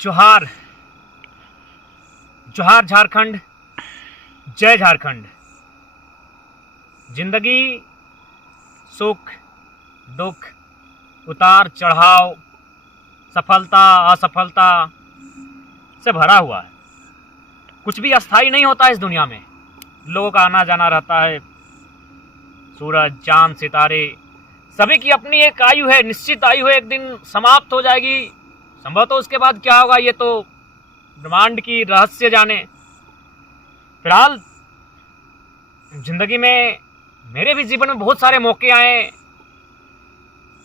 जोहार जोहार झारखंड, जय झारखंड। जिंदगी सुख दुख, उतार चढ़ाव, सफलता असफलता से भरा हुआ है। कुछ भी अस्थाई नहीं होता इस दुनिया में। लोगों का आना जाना रहता है। सूरज चांद सितारे सभी की अपनी एक आयु है, निश्चित आयु है, एक दिन समाप्त हो जाएगी। संभवतः उसके बाद क्या होगा ये तो ब्रह्मांड की रहस्य जाने। फिलहाल जिंदगी में मेरे भी जीवन में बहुत सारे मौके आए,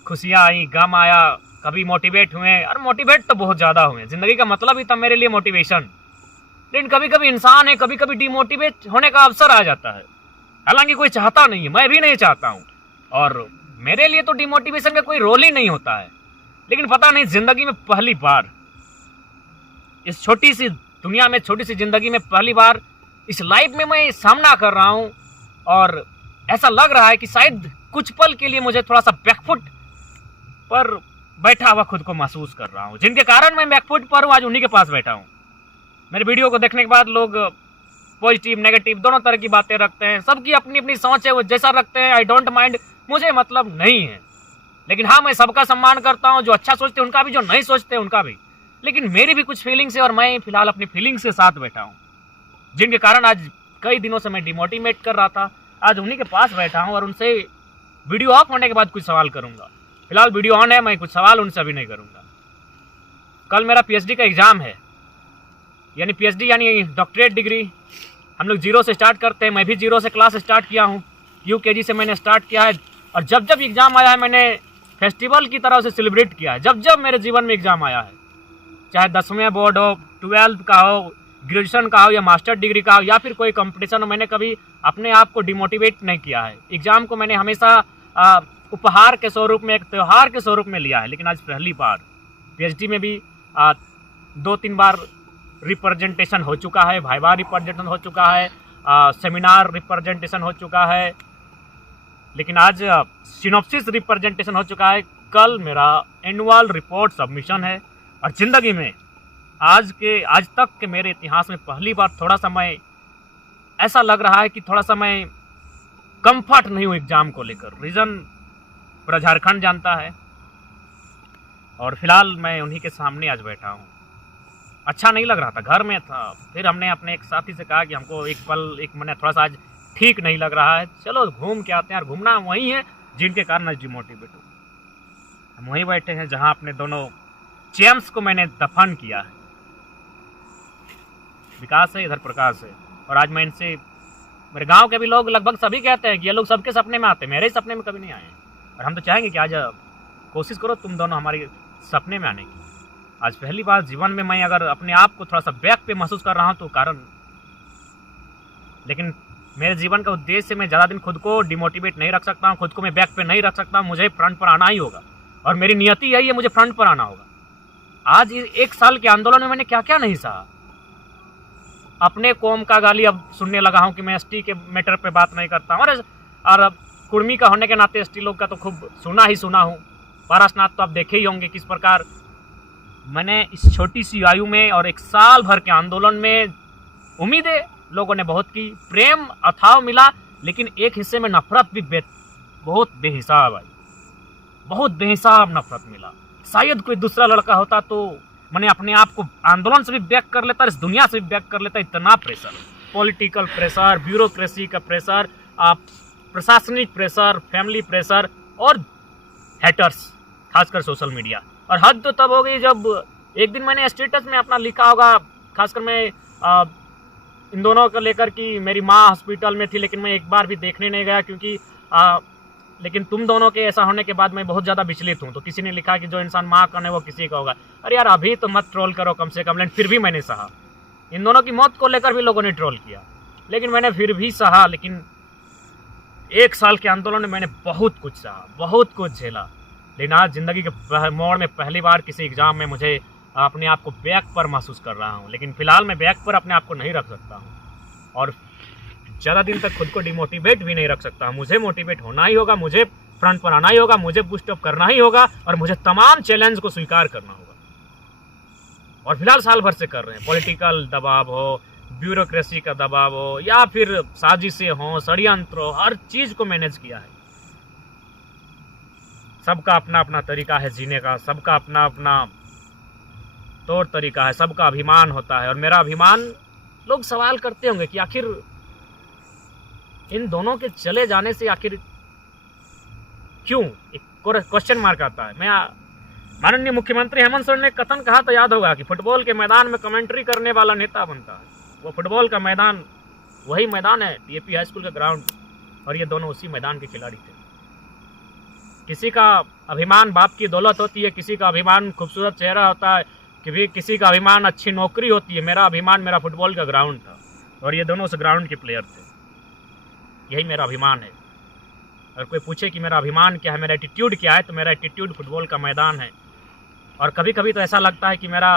खुशियां आई, गम आया, कभी मोटिवेट हुए, और मोटिवेट तो बहुत ज़्यादा हुए। ज़िंदगी का मतलब ही था मेरे लिए मोटिवेशन। लेकिन कभी कभी इंसान है, कभी कभी डिमोटिवेट होने का अवसर आ जाता है। हालांकि कोई चाहता नहीं है, मैं भी नहीं चाहता हूँ, और मेरे लिए तो डिमोटिवेशन का कोई रोल ही नहीं होता है। लेकिन पता नहीं, ज़िंदगी में पहली बार, इस छोटी सी दुनिया में, छोटी सी ज़िंदगी में पहली बार इस लाइफ में मैं सामना कर रहा हूँ, और ऐसा लग रहा है कि शायद कुछ पल के लिए मुझे थोड़ा सा बैकफुट पर बैठा हुआ खुद को महसूस कर रहा हूँ। जिनके कारण मैं बैकफुट पर हूँ, आज उन्हीं के पास बैठा हूँ। मेरे वीडियो को देखने के बाद लोग पॉजिटिव नेगेटिव दोनों तरह की बातें रखते हैं। सबकी अपनी अपनी सोच है, वो जैसा रखते हैं, आई डोंट माइंड, मुझे मतलब नहीं है। लेकिन हाँ, मैं सबका सम्मान करता हूँ, जो अच्छा सोचते हैं उनका भी, जो नहीं सोचते उनका भी। लेकिन मेरी भी कुछ फीलिंग्स है, और मैं फिलहाल अपनी फीलिंग्स के साथ बैठा हूँ, जिनके कारण आज कई दिनों से मैं डिमोटिवेट कर रहा था। आज उन्हीं के पास बैठा हूँ और उनसे वीडियो ऑफ होने के बाद कुछ सवाल करूँगा। फिलहाल वीडियो ऑन है, मैं कुछ सवाल उनसे अभी नहीं करूँगा। कल मेरा पीएचडी का एग्ज़ाम है, यानी पीएचडी यानी डॉक्टरेट डिग्री। हम लोग जीरो से स्टार्ट करते हैं, मैं भी जीरो से क्लास स्टार्ट किया हूँ, यूकेजी से मैंने स्टार्ट किया है। और जब जब एग्ज़ाम आया है, मैंने फेस्टिवल की तरह से सेलिब्रेट किया है। जब जब मेरे जीवन में एग्ज़ाम आया है, चाहे 10वीं बोर्ड हो, 12th का हो, ग्रेजुएशन का हो, या मास्टर डिग्री का हो, या फिर कोई कंपटीशन हो, मैंने कभी अपने आप को डिमोटिवेट नहीं किया है। एग्ज़ाम को मैंने हमेशा उपहार के स्वरूप में, एक त्यौहार के स्वरूप में लिया है। लेकिन आज पहली बार पीएचडी में भी 2-3 बार रिप्रेजेंटेशन हो चुका है, वाइवा रिप्रेजेंटेशन हो चुका है, सेमिनार रिप्रेजेंटेशन हो चुका है, लेकिन आज सिनॉप्सिस रिप्रेजेंटेशन हो चुका है। कल मेरा एनुअल रिपोर्ट सबमिशन है। और ज़िंदगी में आज तक के मेरे इतिहास में पहली बार थोड़ा सा मैं, ऐसा लग रहा है कि थोड़ा सा मैं कंफर्ट नहीं हूँ एग्ज़ाम को लेकर। रीज़न पूरा झारखंड जानता है, और फिलहाल मैं उन्हीं के सामने आज बैठा हूँ। अच्छा नहीं लग रहा था, घर में था। फिर हमने अपने एक साथी से कहा कि हमको एक महीने थोड़ा सा आज ठीक नहीं लग रहा है, चलो घूम के आते हैं। और घूमना वही है जिनके कारण आज डिमोटिवेट हूँ। हम वहीं बैठे हैं जहाँ अपने दोनों चैम्प्स को मैंने दफन किया है। विकास है, इधर प्रकाश है। और आज मैं इनसे, मेरे गांव के भी लोग लगभग सभी कहते हैं कि ये लोग सबके सपने में आते हैं, मेरे सपने में कभी नहीं आए हैं। और हम तो चाहेंगे कि आज कोशिश करो तुम दोनों हमारे सपने में आने की। आज पहली बार जीवन में मैं अगर अपने आप को थोड़ा सा बैक पे महसूस कर रहा हूँ तो कारण, लेकिन मेरे जीवन का उद्देश्य, मैं ज़्यादा दिन खुद को डिमोटिवेट नहीं रख सकता हूँ, खुद को मैं बैक पे नहीं रख सकता हूँ। मुझे फ्रंट पर आना ही होगा, और मेरी नियति यही है, मुझे फ्रंट पर आना होगा। आज 1 साल के आंदोलन में मैंने क्या क्या नहीं सहा। अपने कौम का गाली अब सुनने लगा हूँ कि मैं एसटी के मैटर पे बात नहीं करता हूँ। और कुर्मी का होने के नाते एसटी लोग का तो खूब सुना हूँ। पारसनाथ तो आप देखे ही होंगे किस प्रकार मैंने इस छोटी सी आयु में और 1 साल भर के आंदोलन में, उम्मीदें लोगों ने बहुत की, प्रेम अथाव मिला, लेकिन एक हिस्से में नफरत भी बहुत बेहिसाब आई, बहुत बेहिसाब नफरत मिला। शायद कोई दूसरा लड़का होता तो मैंने अपने आप को आंदोलन से भी बैक कर लेता, इस दुनिया से भी बैक कर लेता। इतना प्रेशर, पॉलिटिकल प्रेशर, ब्यूरोक्रेसी का प्रेशर, प्रशासनिक प्रेशर, फैमिली प्रेशर, और हैटर्स, खासकर सोशल मीडिया। और हद तो तब हो गई जब एक दिन मैंने स्टेटस में अपना लिखा होगा, खासकर मैं इन दोनों को लेकर कि मेरी माँ हॉस्पिटल में थी, लेकिन मैं एक बार भी देखने नहीं गया, क्योंकि लेकिन तुम दोनों के ऐसा होने के बाद मैं बहुत ज़्यादा विचलित हूँ। तो किसी ने लिखा कि जो इंसान माँ का नहीं वो किसी का होगा। अरे यार, अभी तो मत ट्रोल करो कम से कम। लेकिन फिर भी मैंने सहा। इन दोनों की मौत को लेकर भी लोगों ने ट्रोल किया, लेकिन मैंने फिर भी सहा। लेकिन 1 साल के आंदोलन में मैंने बहुत कुछ सहा, बहुत कुछ झेला। लेकिन आज ज़िंदगी के मोड़ में पहली बार किसी एग्ज़ाम में मुझे अपने आप को बैक पर महसूस कर रहा हूँ। लेकिन फिलहाल मैं बैक पर अपने आप को नहीं रख सकता हूँ, और ज़्यादा दिन तक खुद को डिमोटिवेट भी नहीं रख सकता। मुझे मोटिवेट होना ही होगा, मुझे फ्रंट पर आना ही होगा, मुझे बूस्ट अप करना ही होगा, और मुझे तमाम चैलेंज को स्वीकार करना होगा। और फिलहाल साल भर से कर रहे हैं। पॉलिटिकल दबाव हो, ब्यूरोक्रेसी का दबाव हो, या फिर साजिशें हों, षड्यंत्र हो, हर चीज़ को मैनेज किया है। सबका अपना अपना तरीका है जीने का, सबका अपना अपना तौर तरीका है, सबका अभिमान होता है। और मेरा अभिमान, लोग सवाल करते होंगे कि आखिर इन दोनों के चले जाने से आखिर क्यों, एक क्वेश्चन मार्क आता है। मैं माननीय मुख्यमंत्री हेमंत सोरेन ने कथन कहा तो याद होगा कि फुटबॉल के मैदान में कमेंट्री करने वाला नेता बनता है। वो फुटबॉल का मैदान वही मैदान है, डीएपी हाई स्कूल का ग्राउंड, और ये दोनों उसी मैदान के खिलाड़ी थे। किसी का अभिमान बाप की दौलत होती है, किसी का अभिमान खूबसूरत चेहरा होता है, किसी का अभिमान अच्छी नौकरी होती है। मेरा अभिमान मेरा फुटबॉल का ग्राउंड था, और ये दोनों उस ग्राउंड के प्लेयर थे। यही मेरा अभिमान है। अगर कोई पूछे कि मेरा अभिमान क्या है, मेरा एटीट्यूड क्या है, तो मेरा एटीट्यूड फुटबॉल का मैदान है। और कभी कभी तो ऐसा लगता है कि मेरा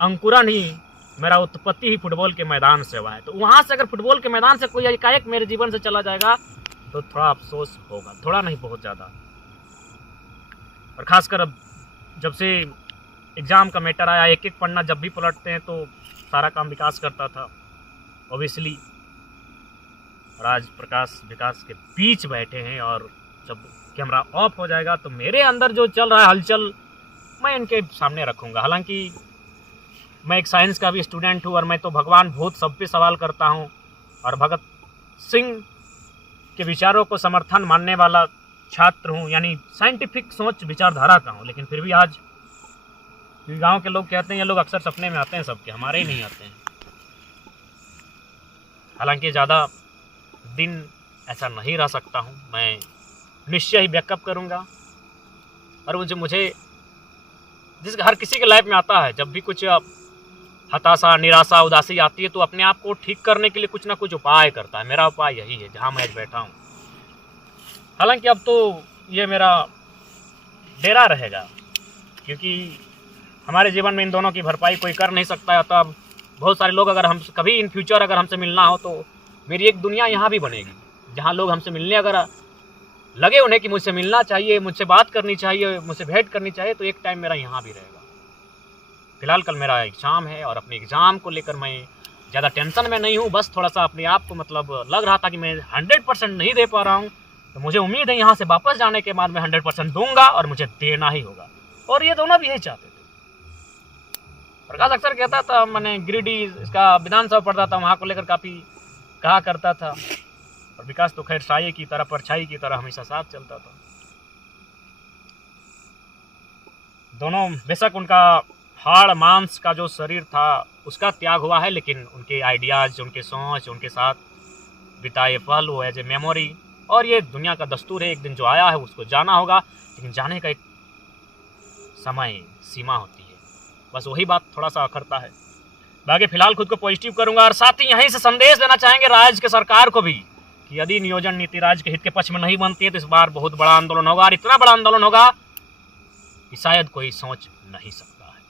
अंकुरन ही, मेरा उत्पत्ति ही फुटबॉल के मैदान से हुआ है। तो वहाँ से अगर फुटबॉल के मैदान से कोई एकाएक मेरे जीवन से चला जाएगा तो थोड़ा अफसोस होगा, थोड़ा नहीं बहुत ज़्यादा। और ख़ासकर अब जब से एग्ज़ाम का मैटर आया, एक एक पन्ना जब भी पलटते हैं तो सारा काम विकास करता था ओबियसली। और आज प्रकाश विकास के बीच बैठे हैं, और जब कैमरा ऑफ हो जाएगा तो मेरे अंदर जो चल रहा है हलचल मैं इनके सामने रखूँगा। हालांकि मैं एक साइंस का भी स्टूडेंट हूँ, और मैं तो भगवान भूत सब पे सवाल करता हूँ, और भगत सिंह के विचारों को समर्थन मानने वाला छात्र हूँ, यानी साइंटिफिक सोच विचारधारा का हूँ। लेकिन फिर भी आज गांव के लोग कहते हैं, ये लोग अक्सर सपने में आते हैं सबके, हमारे ही नहीं आते हैं। हालांकि ज़्यादा दिन ऐसा नहीं रह सकता हूँ, मैं निश्चय ही बैकअप करूँगा। और मुझे जिस हर किसी के लाइफ में आता है, जब भी कुछ हताशा, निराशा, उदासी आती है तो अपने आप को ठीक करने के लिए कुछ ना कुछ उपाय करता है। मेरा उपाय यही है, जहाँ मैं आज बैठा हूँ। हालांकि अब तो ये मेरा डेरा रहेगा, क्योंकि हमारे जीवन में इन दोनों की भरपाई कोई कर नहीं सकता है। तब बहुत सारे लोग, अगर हम कभी इन फ्यूचर अगर हमसे मिलना हो तो मेरी एक दुनिया यहाँ भी बनेगी, जहाँ लोग हमसे मिलने अगर लगे उन्हें कि मुझसे मिलना चाहिए, मुझसे बात करनी चाहिए, मुझसे भेंट करनी चाहिए, तो एक टाइम मेरा यहाँ भी रहेगा। फिलहाल कल मेरा एग्ज़ाम है, और अपने एग्ज़ाम को लेकर मैं ज़्यादा टेंशन में नहीं हूँ। बस थोड़ा सा अपने आप को लग रहा था कि मैं 100% नहीं दे पा रहा हूँ, तो मुझे उम्मीद है यहाँ से वापस जाने के बाद मैं 100% दूंगा, और मुझे देना ही होगा। और ये दोनों भी यही चाहते थे। प्रकाश अक्सर कहता था, मैंने गिरिडीह इसका विधानसभा पढ़ता था, वहाँ को लेकर काफ़ी कहा करता था। और विकास तो खैर साये की तरह, परछाई की तरह हमेशा साथ चलता था। दोनों बेशक उनका हाड़ मांस का जो शरीर था उसका त्याग हुआ है, लेकिन उनके आइडियाज़, उनके सोच, उनके साथ बिताए पल वो एज ए मेमोरी। और ये दुनिया का दस्तूर है, एक दिन जो आया है उसको जाना होगा, लेकिन जाने का एक समय सीमा होती है। बस वही बात थोड़ा सा अखरता है। बाकी फिलहाल खुद को पॉजिटिव करूंगा, और साथ ही यहीं से संदेश देना चाहेंगे राज्य के सरकार को भी कि यदि नियोजन नीति राज्य के हित के पक्ष में नहीं बनती है तो इस बार बहुत बड़ा आंदोलन होगा, और इतना बड़ा आंदोलन होगा कि शायद कोई सोच नहीं सकता है।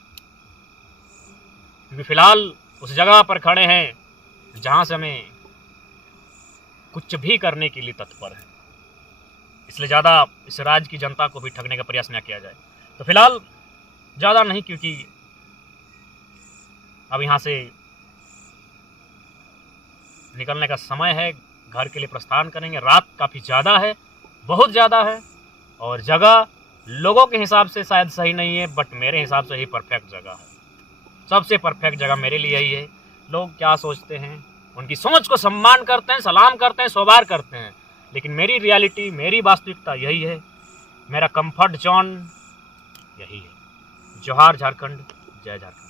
क्योंकि फिलहाल उस जगह पर खड़े हैं जहां से हमें कुछ भी करने के लिए तत्पर है, इसलिए ज़्यादा इस राज्य की जनता को भी ठगने का प्रयास न किया जाए। तो फिलहाल ज़्यादा नहीं, क्योंकि अब यहाँ से निकलने का समय है, घर के लिए प्रस्थान करेंगे। रात काफ़ी ज़्यादा है, बहुत ज़्यादा है, और जगह लोगों के हिसाब से शायद सही नहीं है, बट मेरे हिसाब से ही परफेक्ट जगह है। सबसे परफेक्ट जगह मेरे लिए यही है। लोग क्या सोचते हैं, उनकी सोच को सम्मान करते हैं, सलाम करते हैं, सोबार करते हैं, लेकिन मेरी रियलिटी, मेरी वास्तविकता यही है, मेरा कंफर्ट जोन यही है। जोहार झारखंड, जय झारखंड।